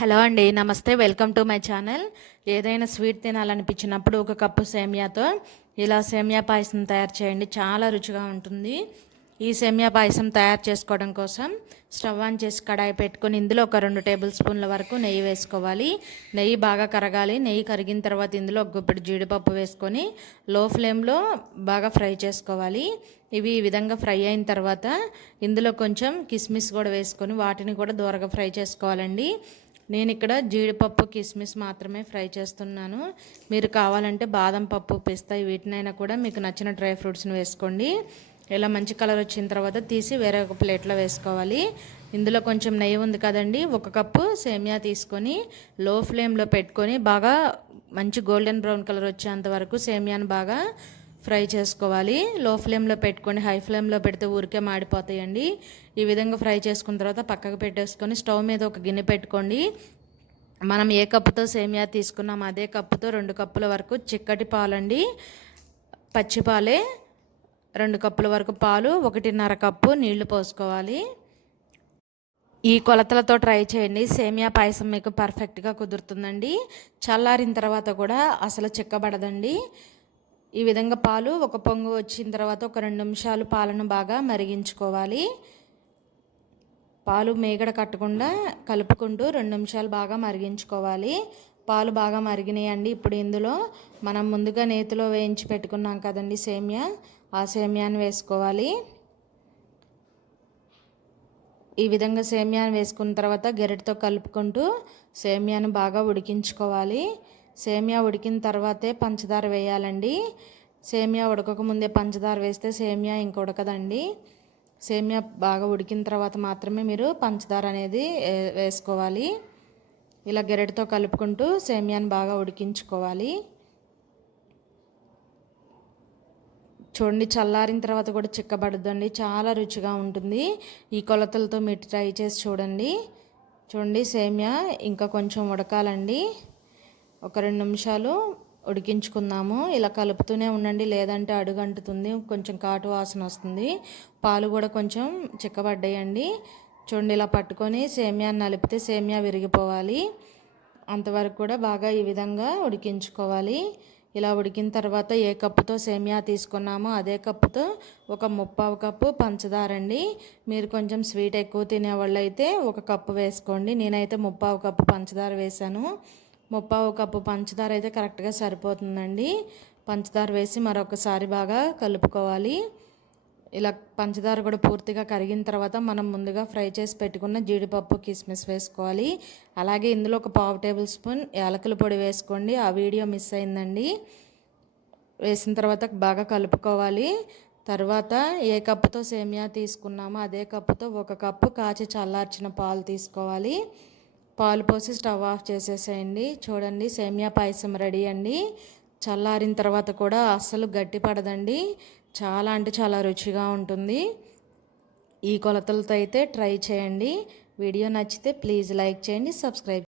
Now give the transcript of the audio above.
Hello అండి నమస్తే. Welcome to my channel. ఏదైనా స్వీట్ తినాలనిపించినప్పుడు ఒక కప్పు సేమియాతో ఇలా సేమియా పాయసం తయారు చేయండి. చాలా రుచిగా ఉంటుంది. ఈ సేమియా పాయసం తయారు చేసుకోవడం కోసం స్టవ్ ఆన్ చేసి కడాయి పెట్టుకొని ఇందులో ఒక రెండు టేబుల్ స్పూన్ల వరకు నెయ్యి వేసుకోవాలి. నెయ్యి బాగా కరగాలి. నెయ్యి కరిగిన తర్వాత ఇందులో ఒక గుప్పెడు జీడిపప్పు వేసుకొని లో ఫ్లేమ్లో బాగా ఫ్రై చేసుకోవాలి. ఇవి ఈ విధంగా ఫ్రై అయిన తర్వాత ఇందులో కొంచెం కిస్మిస్ కూడా వేసుకొని వాటిని కూడా దూరగా ఫ్రై చేసుకోవాలండి. నేను ఇక్కడ జీడిపప్పు కిస్మిస్ మాత్రమే ఫ్రై చేస్తున్నాను. మీరు కావాలంటే బాదం పప్పు పిస్తా వీటినైనా కూడా మీకు నచ్చిన డ్రై ఫ్రూట్స్ని వేసుకోండి. ఇలా మంచి కలర్ వచ్చిన తర్వాత తీసి వేరే ఒక ప్లేట్లో వేసుకోవాలి. ఇందులో కొంచెం నెయ్యి ఉంది కదండి ఒక కప్పు సేమియా తీసుకొని లో ఫ్లేమ్లో పెట్టుకొని బాగా మంచి గోల్డెన్ బ్రౌన్ కలర్ వచ్చేంత వరకు సేమియాను బాగా ఫ్రై చేసుకోవాలి. లో ఫ్లేమ్లో పెట్టుకొని హై ఫ్లేమ్లో పెడితే ఊరికే మాడిపోతాయండి. ఈ విధంగా ఫ్రై చేసుకున్న తర్వాత పక్కకు పెట్టేసుకొని స్టవ్ మీద ఒక గిన్నె పెట్టుకోండి. మనం ఏ కప్పుతో సేమియా తీసుకున్నాం అదే కప్పుతో రెండు కప్పుల వరకు చిక్కటి పాలండి. పచ్చిపాలే రెండు కప్పుల వరకు పాలు ఒకటిన్నర కప్పు నీళ్ళు పోసుకోవాలి. ఈ కొలతలతో ట్రై చేయండి. సేమియా పాయసం మీకు పర్ఫెక్ట్గా కుదురుతుందండి. చల్లారిన తర్వాత కూడా అసలు చిక్కబడదండి. ఈ విధంగా పాలు ఒక పొంగు వచ్చిన తర్వాత ఒక రెండు నిమిషాలు పాలను బాగా మరిగించుకోవాలి. పాలు మేగడ కట్టకుండా కలుపుకుంటూ రెండు నిమిషాలు బాగా మరిగించుకోవాలి. పాలు బాగా మరిగినాయండి. ఇప్పుడు ఇందులో మనం ముందుగా నేతిలో వేయించి పెట్టుకున్నాం కదండి సేమియా. ఆ సేమియాని వేసుకోవాలి. ఈ విధంగా సేమియాని వేసుకున్న తర్వాత గెరటితో కలుపుకుంటూ సేమియాను బాగా ఉడికించుకోవాలి. సేమియా ఉడికిన తర్వాతే పంచదార వేయాలండి. సేమియా ఉడకక ముందే పంచదార వేస్తే సేమియా ఇంక ఉడకదండి సేమియా బాగా ఉడికిన తర్వాత మాత్రమే మీరు పంచదార అనేది వేసుకోవాలి. ఇలా గెరటితో కలుపుకుంటూ సేమియాని బాగా ఉడికించుకోవాలి. చూడండి చల్లారిన తర్వాత కూడా చిక్కబడద్దండి. చాలా రుచిగా ఉంటుంది. ఈ కొలతలతో మీరు ట్రై చేసి చూడండి. చూడండి సేమియా ఇంకా కొంచెం ఉడకాలండి. ఒక రెండు నిమిషాలు ఉడికించుకుందాము. ఇలా కలుపుతూనే ఉండండి. లేదంటే అడుగంటుతుంది. కొంచెం కాటు వాసన వస్తుంది. పాలు కూడా కొంచెం చిక్కబడ్డాయండి. చూడండి ఇలా పట్టుకొని సేమియాని నలిపితే సేమియా విరిగిపోవాలి. అంతవరకు కూడా బాగా ఈ విధంగా ఉడికించుకోవాలి. ఇలా ఉడికిన తర్వాత ఏ కప్పుతో సేమియా తీసుకున్నామో అదే కప్పుతో ఒక ముప్పావు కప్పు పంచదార అండి. మీరు కొంచెం స్వీట్ ఎక్కువ తినేవాళ్ళు అయితే ఒక కప్పు వేసుకోండి. నేనైతే ముప్పావు కప్పు పంచదార వేశాను. ముప్పావు కప్పు పంచదార అయితే కరెక్ట్గా సరిపోతుందండి. పంచదార వేసి మరొకసారి బాగా కలుపుకోవాలి. ఇలా పంచదార కూడా పూర్తిగా కరిగిన తర్వాత మనం ముందుగా ఫ్రై చేసి పెట్టుకున్న జీడిపప్పు కిస్మిస్ వేసుకోవాలి. అలాగే ఇందులో ఒక పావు టేబుల్ స్పూన్ యాలకుల పొడి వేసుకోండి. ఆ వీడియో మిస్ అయిందండి. వేసిన తర్వాత బాగా కలుపుకోవాలి. తర్వాత ఏ కప్పుతో సేమియా తీసుకున్నామో అదే కప్పుతో ఒక కప్పు కాచి చల్లార్చిన పాలు తీసుకోవాలి. పాలు పోసి స్టవ్ ఆఫ్ చేసేసేయండి. చూడండి సేమియా పాయసం రెడీ అండి. చల్లారిన తర్వాత కూడా అస్సలు గట్టి పడదండి. చాలా అంటే చాలా రుచిగా ఉంటుంది. ఈ కొలతలతో అయితే ట్రై చేయండి. వీడియో నచ్చితే ప్లీజ్ లైక్ చేయండి సబ్స్క్రైబ్